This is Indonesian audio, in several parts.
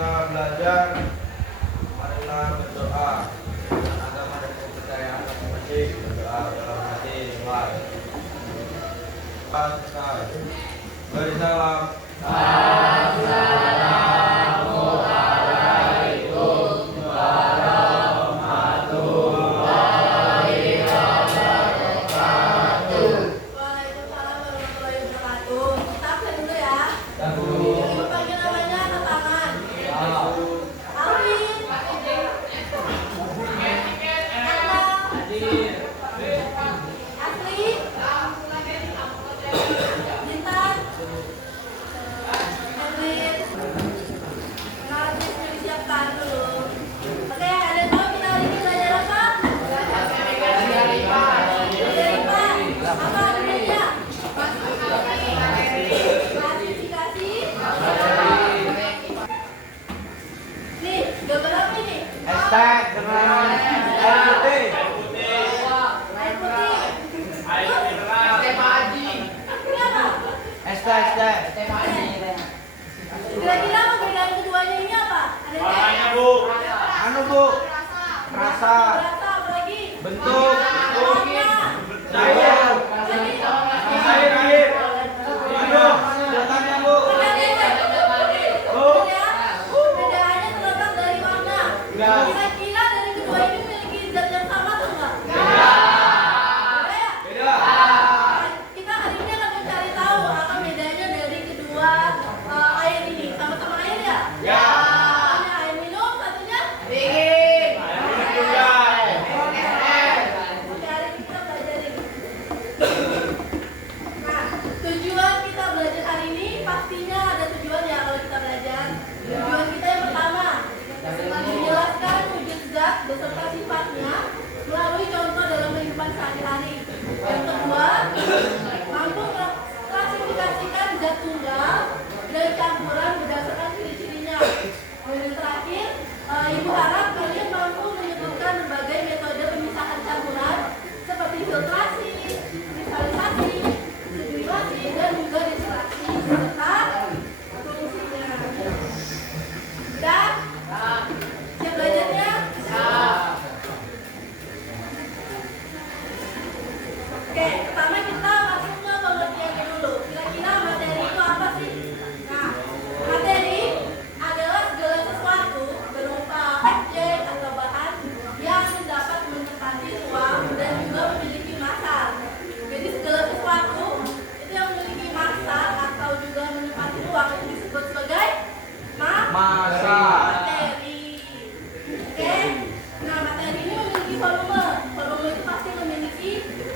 kita belajar, marilah berdoa dengan agama dan kepercayaan masing-masing. Berdoa dalam hati luar. Beri salam. Teh dengan air putih. Teh Paji. Es teh. Kira-kira perbedaan keduanya ini apa? Ada yang Warnanya, Bu. Anu Bu, rasa, rasa apa lagi? bentuk, Warna. Cair. Air. Aduh, datangnya Bu. Perbedaannya terletak dari warna. Ya. Kira-kira dari kedua ini memiliki zat yang sama atau enggak? Beda ya? Beda. Kita hari ini akan mencari tahu apa bedanya dari kedua air ini. Sama-sama air ya? Ya. Satunya air minum, satunya Dingin. Oke, hari ini kita belajar ini. Nah, tujuan kita belajar hari ini pastinya ada tujuan ya kalau kita belajar. Tujuan kita yang pertama menjelaskan wujud zat beserta sifatnya melalui contoh dalam kehidupan sehari-hari. Yang kedua, mampu klasifikasikan zat tunggal dan campuran berdasarkan ciri-cirinya. Dan yang terakhir, Ibu harap kalian mampu menyebutkan berbagai metode pemisahan campuran seperti filtrasi, kristalisasi, sublimasi, dan juga destilasi serta fungsinya. Dan siap belajarnya? Oke, pertama kita masuk ke pengertiannya dulu. Kira-kira materi itu apa sih? Nah, materi adalah segala sesuatu berupa objek atau bahan yang dapat menempati ruang dan juga memiliki massa. Jadi segala sesuatu itu yang memiliki massa atau juga menempati ruang itu disebut sebagai massa. materi. Oke, nah materi ini memiliki volume. Volume itu pasti memiliki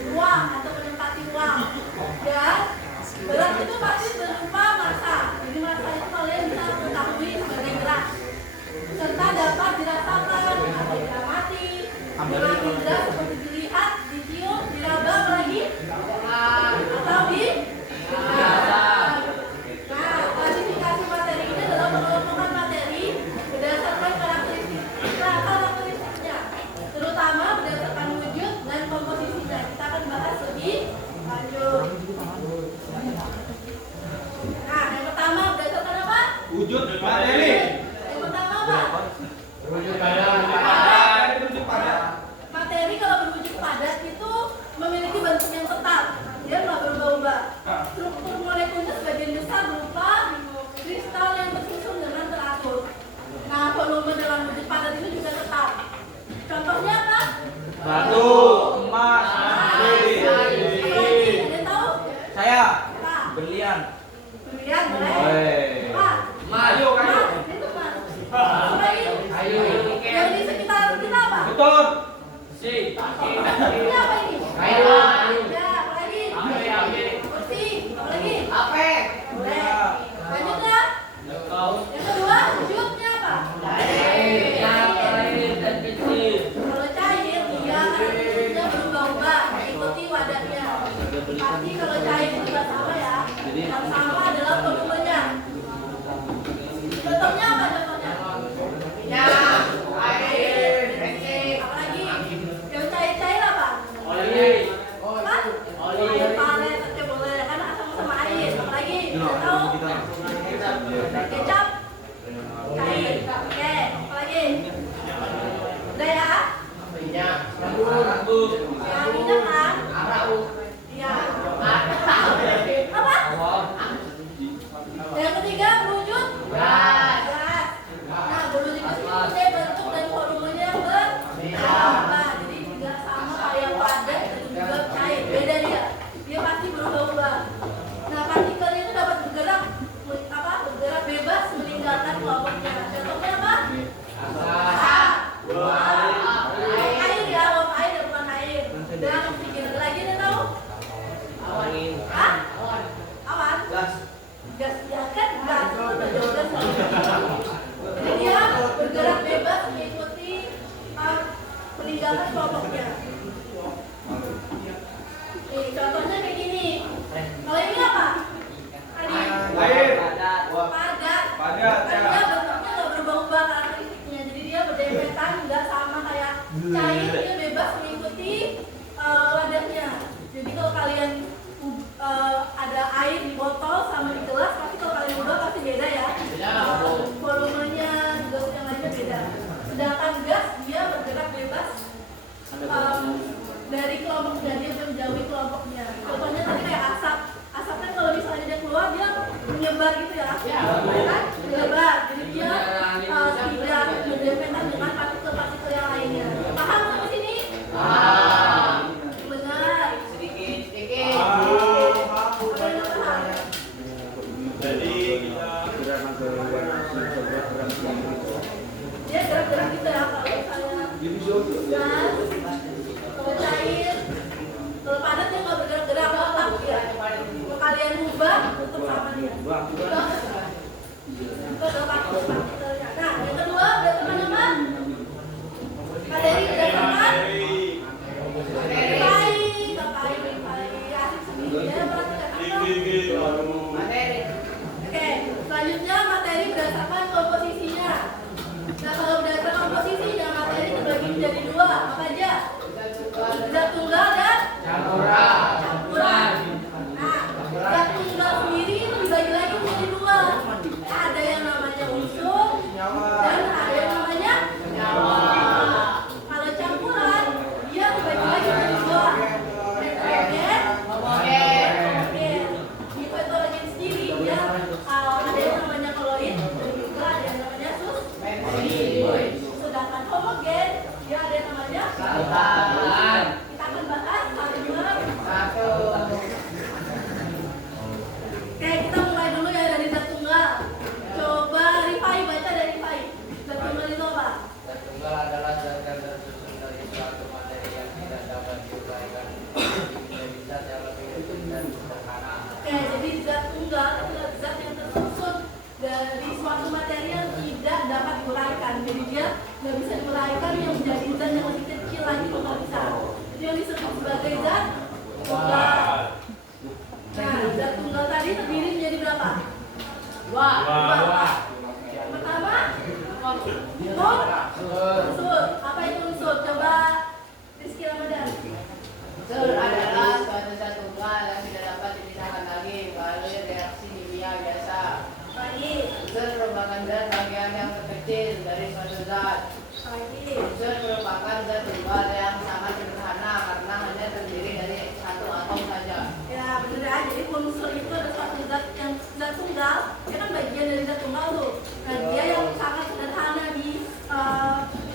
ruang atau menempati ruang. Dan berat itu pasti berupa massa. Jadi massa itu kalian bisa ketahui sebagai berat. Serta dapat dirasakan atau diamati dengan indera seperti dilihat, dicium, diraba, apalagi atau di nah, klasifikasi materi ini adalah pengelompokan materi berdasarkan karakteristiknya, terutama berdasarkan wujud dan komposisinya. Kita akan bahas lebih lanjut. Nah, yang pertama berdasarkan apa? Wujud materi. Yang pertama apa? Wujud padat. Wujud padat. Materi kalau berwujud padat itu memiliki bentuk yang tetap, dia nggak berubah-ubah. Struktur molekulnya sebagian besar berupa kristal yang tersusun dengan teratur. Nah, volume dalam wujud padat ini juga tetap. Contohnya apa? Batu, emas, Apalagi? Ada yang tahu? saya, Apa? berlian. Durian boleh? Boleh. Apa? Kayu. Emas, itu emas. Apalagi? Yang di sekitar kita apa? Betul. Si. Ini apa ini? Kayu. Ya, apalagi? Kursi, apalagi? Ape. Boleh. Lanjut ya. Yang kedua, wujudnya apa? Kalau cair, dia akan wujudnya berubah-ubah mengikuti wadahnya. Pasti kalau cair itu nggak sama ya. Yang sama adalah volumenya. Contohnya apa contohnya? Minyak. Air. Bensin. Apalagi? Yang cair-cair apa? Air ya, uap air bukan air. Dan bikin lagi nih tahu? Hah? Awan? Gas ya kan gas itu udah jauh gas. Jadi dia bergerak bebas mengikuti peninggalan kelompoknya. Nih, contohnya kayak gini. Kalau ini apa? Tadi Air. padat. Padat, Kan ya. dia bentuknya nggak berubah-ubah karakteristiknya. Jadi dia berdempetan, nggak sama kayak cair. Dia bebas mengikuti wadahnya. Jadi kalau kalian ada air di botol sama di gelas, pasti kalau kalian ubah pasti beda ya. Volumenya, gas yang lainnya beda. Sedangkan gas dia bergerak bebas dari kelompoknya, dia menjauhi kelompoknya. Contohnya tadi kayak asap. Asap kan kalau misalnya dia keluar dia menyebar gitu ya. Kan? Menyebar. Jadi dia tidak berdempetan dengan partikel-partikel yang lainnya. Paham sampai sini? Benar. Sedikit. Apa yang paham? Jadi kita Dia gerak-gerak gitu ya kalau misalnya gas, kalau cair, kalau padat dia nggak bergerak-gerak, tetap ya. Kalau kalian ubah, tetap sama dia. Itu adalah partikel-partikelnya. Nah, yang kedua, udah teman-teman. Materi berdasarkan baik, asik sendiri ya, perhatikan apa? Oke, selanjutnya materi berdasarkan komposisinya. Nah, kalau berdasarkan komposisinya, materi terbagi menjadi dua. Apa aja? Zat tunggal dan campuran. Nah, zat tunggal sendiri itu dibagi lagi menjadi dua. Ada yang namanya unsur dan ada yang namanya nyawa. Kalau campuran, dia dibagi lagi menjadi dua. Homogen. Itu hidrogen sendiri dia ada yang namanya koloid, dan juga ada yang namanya suspensi. Sedangkan homogen dia ada yang namanya Saltan. kita akan bahas satu. Oke, kita mulai dulu ya dari zat tunggal. Coba Rifai baca dari Rifai. Zat tunggal itu apa? Zat tunggal adalah zat yang tersusun dari suatu materi yang tidak dapat diuraikan menjadi zat yang lebih kecil dan sederhana. Oke, jadi zat tunggal itu adalah zat yang tersusun dari suatu materi yang tidak dapat diuraikan. Jadi dia nggak bisa diuraikan yang menjadi zat yang lebih kecil lagi itu nggak bisa. Itu yang disebut sebagai zat tunggal. Nah, zat tunggal tadi terdiri menjadi berapa? Dua. Yang pertama, unsur. Apa itu unsur? Coba Rizky Ramadan. Unsur adalah suatu zat tunggal yang tidak dapat dipisahkan lagi melalui reaksi kimia biasa. Lagi. Unsur merupakan zat bagian yang terkecil dari suatu zat. Lagi. Unsur merupakan zat tunggal yang sangat sederhana karena hanya terdiri dari satu atom saja. Ya bener ya, jadi unsur itu ada suatu zat yang zat tunggal, dia kan bagian dari zat tunggal tuh. Nah dia yang sangat sederhana di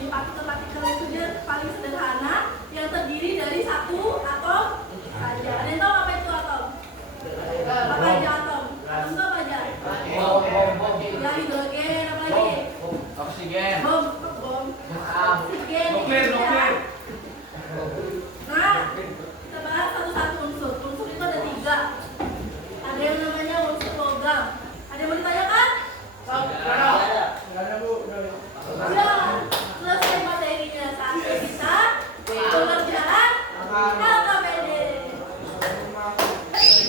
partikel-partikel itu dia paling sederhana yang terdiri dari satu atom saja. Ada yang tahu apa itu atom? Apa aja atom? Atom itu apa aja? Ya hidrogen, apa lagi? Oksigen. Bom. Oksigen. Nuklir. Nah, kita bahas satu-satu unsur. Unsur itu ada 3. Ada yang namanya unsur logam. Ada yang mau ditanyakan? Ya, selesai materinya. Saatnya kita pengerjaan LKPD.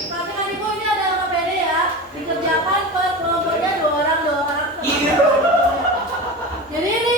Perhatikan ibu, ini ada LKPD ya. Dikerjakan per kelompoknya 2 orang. Jadi ini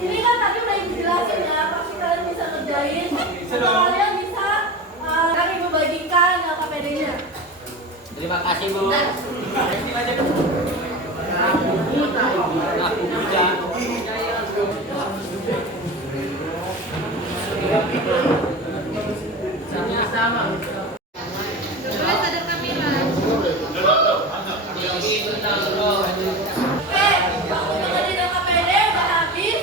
Ini kan tadi udah dijelasin ya, pasti kalian bisa ngerjain. Atau kalian bisa kami membagikan LKPD-nya. Terima kasih Bu. Sama-sama. Oke, waktu dengerin LKPD udah habis.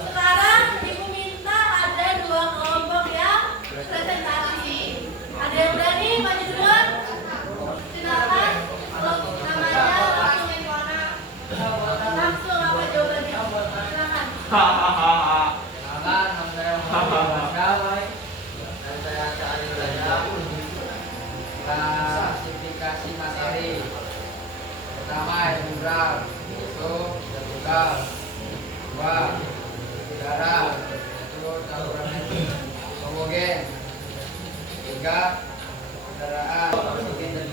Sekarang ibu minta ada 2 kelompok yang presentasi. Ada yang berani maju duluan? Silakan. Kalau namanya langsung apa jawabannya? Silakan. Nama saya Muhammad Dawai dan saya cari belajar klasifikasi materi. Pertama integral, itu tunggal. 2 udara, itu campuran homogen. 3 kendaraan. Oksigen dan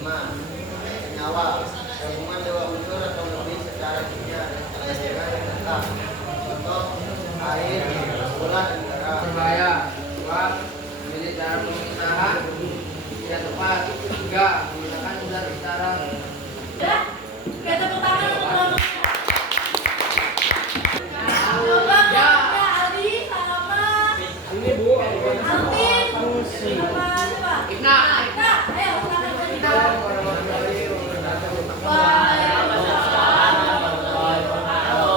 senyawa gabungan dua unsur atau lebih secara kimia dan dengan tetap. Contoh air, gula, dan garam. Berbahaya. 2 memilih cara pemisahan tidak tepat. 3 menggunakan zat secara Udah? Kita tepuk tangan untuk kelompok. Coba kelompoknya Aldi sama Alvin sama siapa? Ibna. Ibna, ayo silakan berbicara. Waalaikumsalam warahmatullahi wabarakatuh.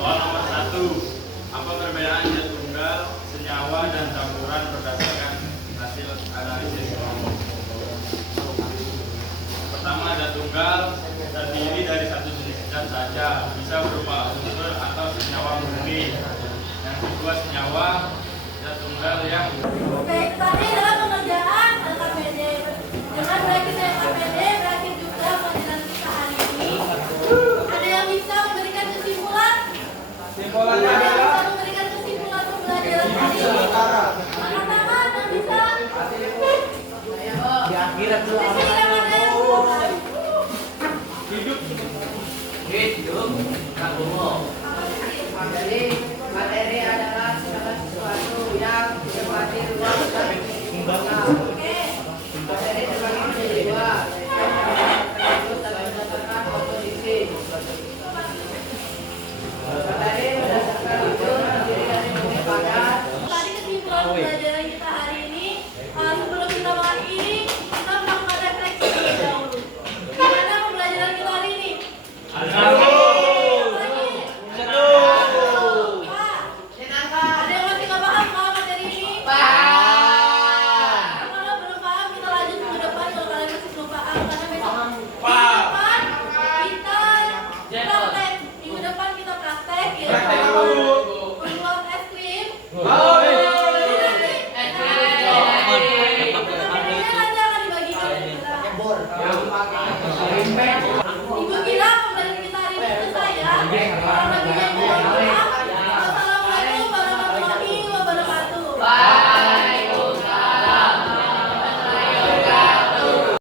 Soal nomor 1, apa perbedaan zat tunggal, senyawa, dan campuran berdasarkan hasil analisis kelompok? Pertama, zat tunggal terdiri dari satu jenis zat saja, bisa berupa unsur atau senyawa murni. Yang kedua, senyawa, zat tunggal yang Oke, tadi adalah pengerjaan LKPD. Dengan berakhir LKPD, berakhir juga pelajaran kita hari ini. Ada yang bisa memberikan kesimpulan? Simpulannya Ada yang adalah bisa memberikan kesimpulan pembelajaran hari ini? sementara Angkat tangan yang bisa. di akhirat dulu. Di sini yang ada yang bisa. Jadi materi adalah segala sesuatu yang sifatnya luas dan